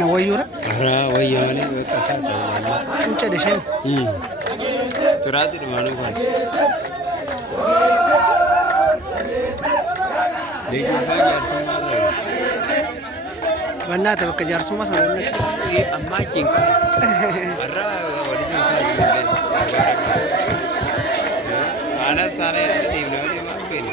Kana wayyura? Ara wayyamani kata ta. Kunce da shi. Turati da manu kan. Dai ba ya sun ma da. Wannan ta baka jar su masa wannan. Amma kin ka. Ara wani sun ka. Ana sare ni ne ma bene.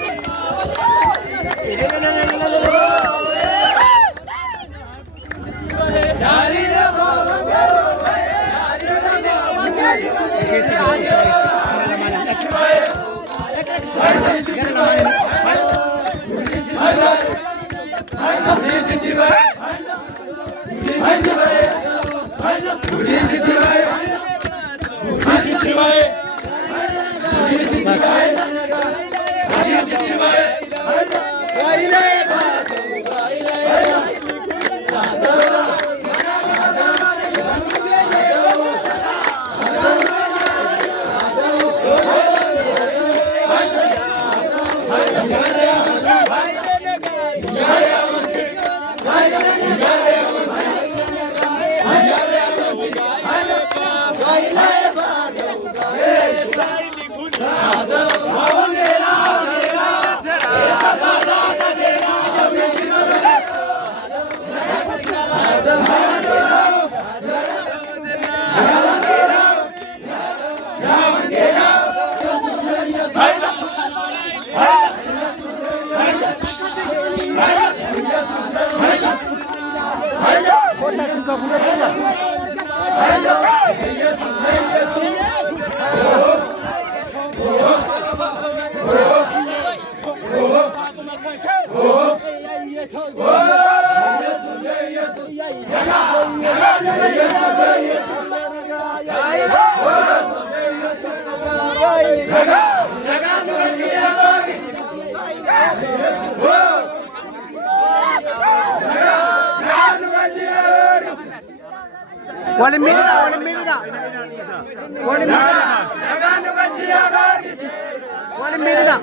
Wale mirida.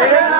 Hey!